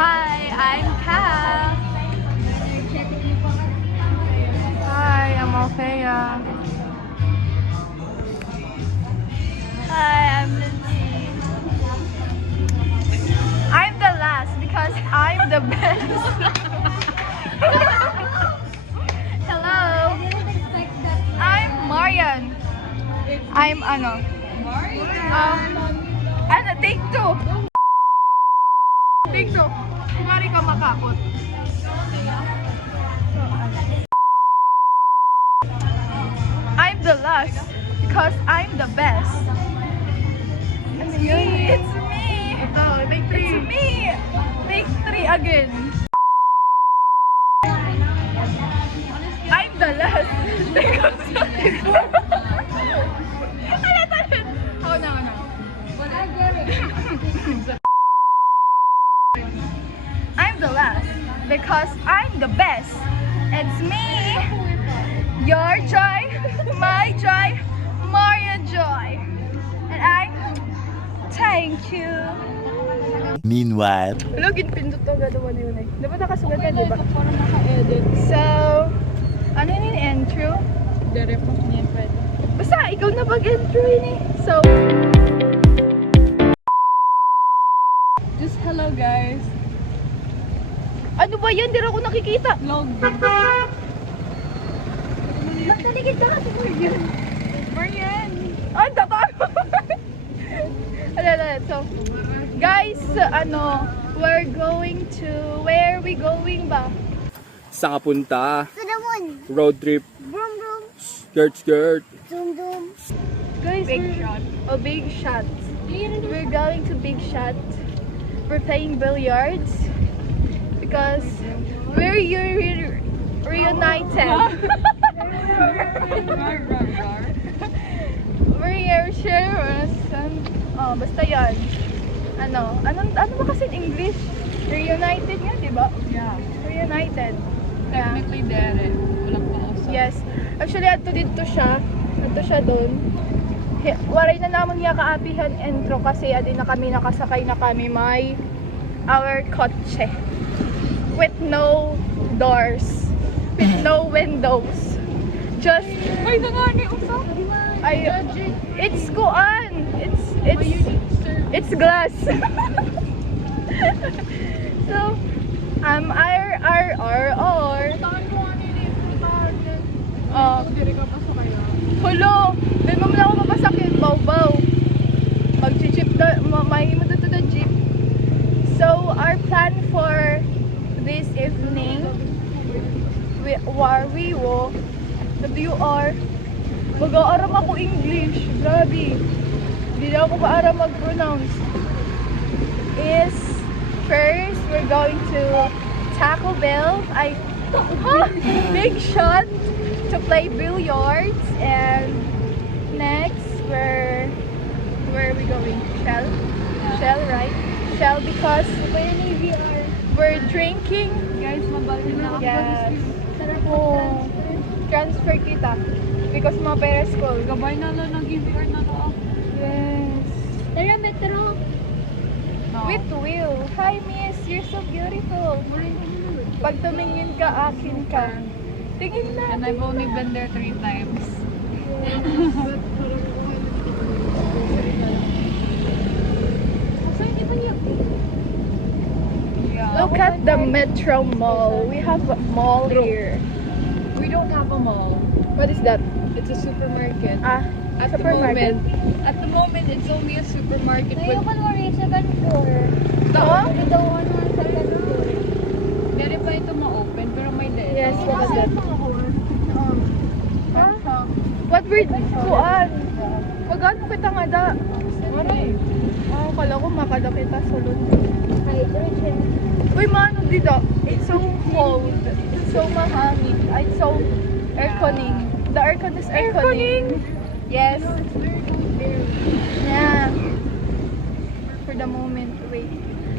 Hi, I'm Kat. Hi, I'm Althea. Hi, I'm Lindsay. I'm the last because I'm the best. Hello. I'm Marian. I'm ano? Take two. Take two. Kumari ka makakot. I'm the last because I'm the best. It's me. It's me. Ito, take three. It's me. Take three again. I'm the last because ako na. I'm the last because I'm the best. It's me, your joy, my joy, Maria joy. And I thank you. Meanwhile, Login pindot to gadawa na yun eh. Dapat nakasulat na, diba? Parang naka-edit. So, ano yun yung intro? Dere po niya pwede. Basta, ikaw na mag-intro yun eh. So, just hello guys. Ano ba yan? Di rin ako nakikita. Log. Magtaligid ka kasi Marian. Marian. Ay, tatalo. So, guys, we're going to, where are we going ba? Saan ka punta? To the moon. Road trip. Vroom vroom. Skirt. Zoom zoom. Guys, big shot. Oh, big shot. We're going to big shot. We're playing billiards because we're reunited. We're shares and basta yan. Ano ba kasi in English? Reunited nga, di ba? Yeah. Reunited. Technically, dere. Walang pausa. Yes. Actually, dito siya doon. Waray na naman niya kaapihan intro kasi adi na kami nakasakay na kami may our kotse with no doors, with no windows, just may nangani usap. It's kuan, it's glass. So Hulo, dahil mo na ako mapasakit, baw. Mag-jeep may mo to the jeep. So, our plan for this evening, mag-aaram ako English, grabe. Hindi na ako maaram mag-pronounce. Is, first, we're going to Taco Bell. Big shot to play billiards, and next where are we going? Shell? Yeah. Shell, right? Shell because we're drinking. Guys, mabalik na ako. Yes. Oh, transfer kita because mapera school. Gabay na lang nag-EVR na to. Yes. Tara, metro. No. With Will. Hi, miss. You're so beautiful. Pag tumingin ka, akin ka. Tingin na. And I've only been there 3 times. Look at the Metro Mall. We have a mall here. We don't have a mall. What is that? It's a supermarket. At At the moment, it's only a supermarket with... Ngayon ko nung second floor. Huh? Ito one on second floor. Dere pa ito ma-open, pero may dere. Yes, what is that? What we're kuan? Magano kita nga da? Maray. Kala ko makada kita sulod. Hydrogen. Uy, mano dito. It's so cold. It's so mahangin. It's so airconing. The aircon is airconing. Yes. Yeah. For the moment, wait.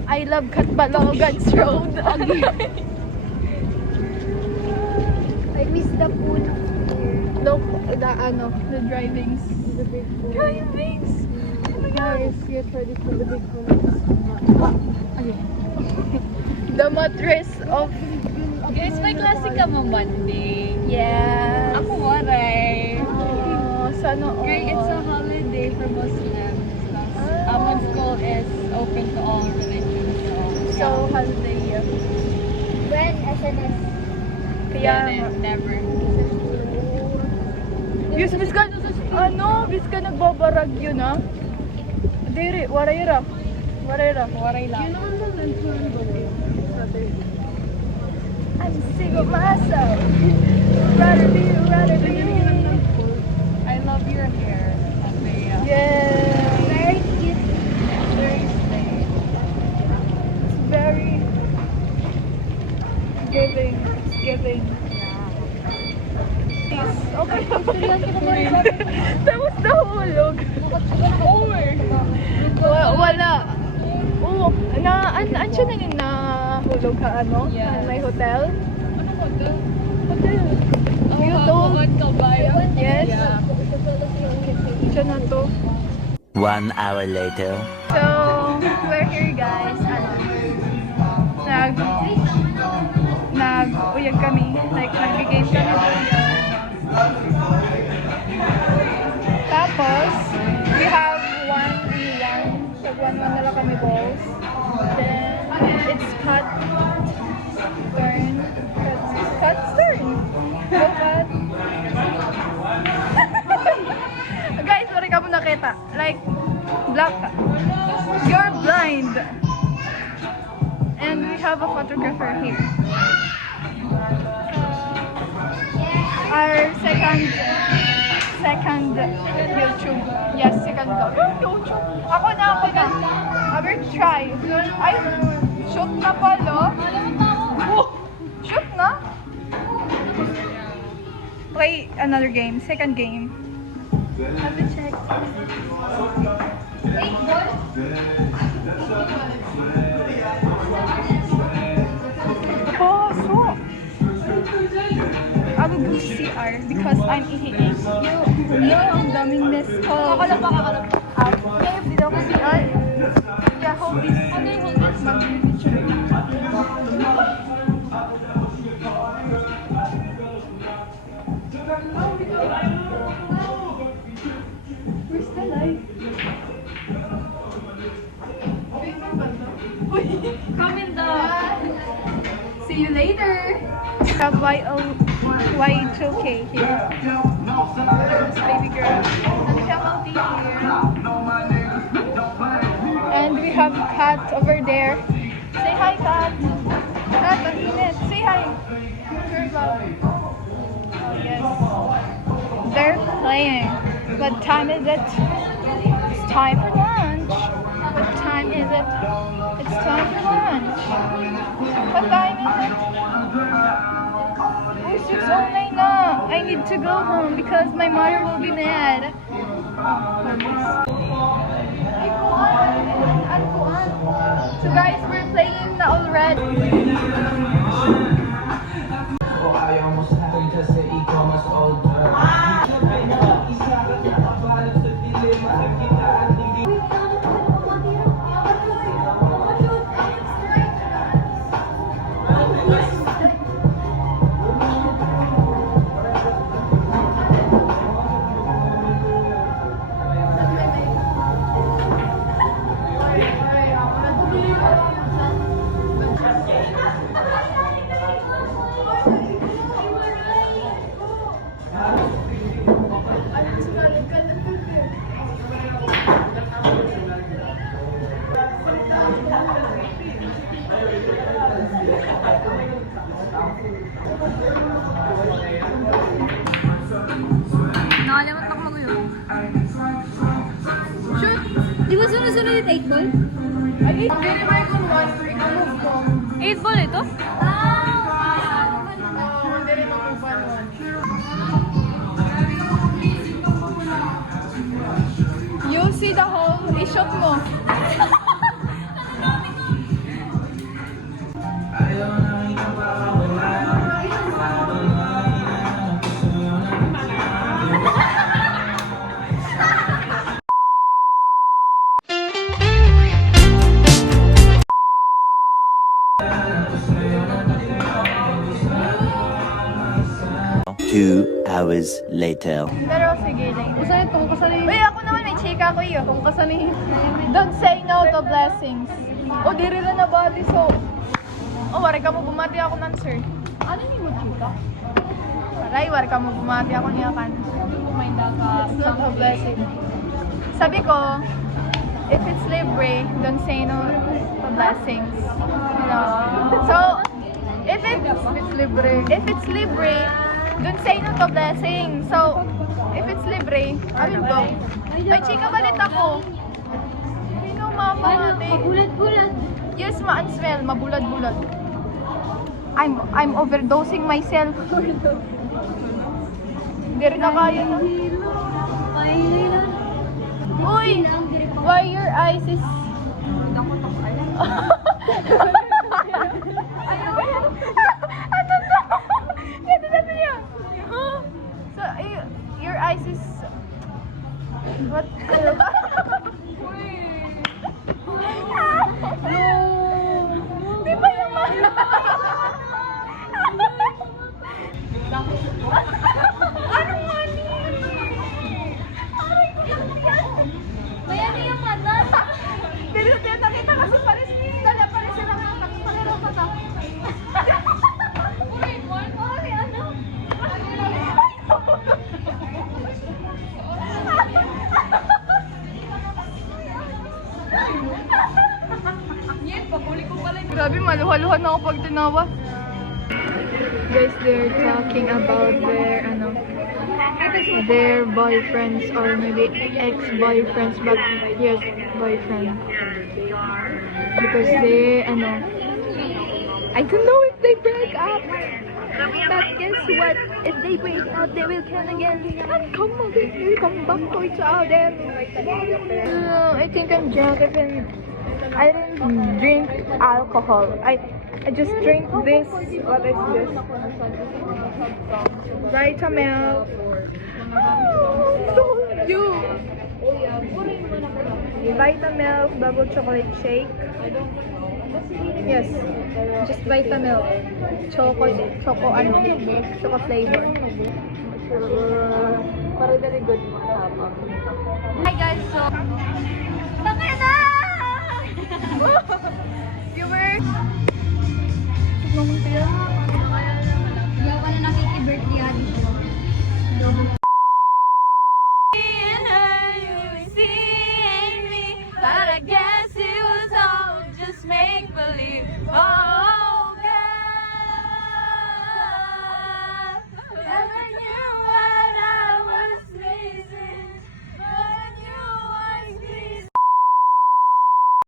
I love Catbalogan's Road. I miss the pool. Look, the drivings. The big pool. Drivings! Oh my God! Yes, for the big pool. Ayun. The mattress of... Guys, may klase ka mo Monday. Yes. Ako waray. Oh, sana all. Girl, it's a holiday for Muslims. Our school is open to all religions. So, holiday. When SNS. Kaya, Never. Yes, bis ka, bis ka nagbabarag yun, ha? Diri, waray ra. Waray lang. I'm sick of myself. Rather be. I love your hair, Althea. Yeah. Very cute. Very slay. It's very giving. It's giving. Yes. Okay. Tapos nahulog. Wala. Oo. Andiyan na yun nahulog ka, ano? Yeah. May hotel? Ano ko to? Hotel. Oh, You told. Kabayo? Yes. Yeah. Diyan na to. 1 hour later. So, we're here guys. Nag-uyag kami. Like, nag-game kami doon. Tapos, we have 1-1. Tag-1-1 na lang kami balls. Then, it's Kat's turn. Kat's turn. Go, Kat. Guys, sorry ka mo nakita. Like, black. You're blind. And we have a photographer here. Our second YouTube. Yes, second vlog. YouTube. Ako na. I will try. Ay, shoot na pala. Oh, shoot na. Play another game. Second game. Have to check. Oh, so. I will go to CR because I'm eating. Ang daming miss call. Kakalap. Okay, dito ako CR. Yeah, hold this. Okay, hold this. Mag-picture. Where's the light? Come in the... See you later. We have Y2K here. This baby girl. And we have LD here. And we have Kat over there. Say hi, Kat. Kat, ang init. Say hi. Turn love. Oh, yes. They're playing. What time is it? It's time for lunch. What time is it? It's time for lunch. What time is it? Oh, 6:09 na. I need to go home because my mother will be mad. So guys, we're playing na already. Nakalimutan ko mag-uyong. Shoot! Di ba sunod-sunod yung 8 ball? Ay, very very good one. Remove ko. 8 ball ito? Hindi rin ako one. You see the hole? I-shot mo. 2 hours later. Pero sige, like. Usahin tong kasali. Uy, ako naman may chika ko yun. Tong kasali. Don't say no to blessings. O, di rin na body, so. O, wari ka mo bumati ako ng sir. Ano ni mo chika? Waray, wari ka mo bumati ako niya kan. Kumain na ka. It's not a blessing. Sabi ko, if it's libre, don't say no to blessings. You know? So, if it's libre, don't say no to blessings. So, if it's libre, I will go. May chika balit ako. Sino mama ate? Bulat-bulat. Yes, ma and smell, mabulad-bulad. I'm overdosing myself. Hindi rin na kaya na. Uy! Why your eyes is... Ano to? Ganto na niya. So, your eyes is... What? Di ba yung mga... Anong mali? May ano yung mata? Pero din nakita kasi pares dala pares sila pareho mata. Uy, ay ano? Grabe, maluha-luha na ako pag tinawa. Guys, they're talking about their boyfriends or maybe ex-boyfriends, but yes, boyfriend. Because they, I don't know if they break up. But guess what? If they break up, they will come again and come again. We'll come back to each other. I think I'm drunk even. I didn't drink alcohol. I just drink this. What is this? Vitamilk. So you. Vitamilk double chocolate shake. Yes, just Vitamilk. Choco flavor. Hi guys, so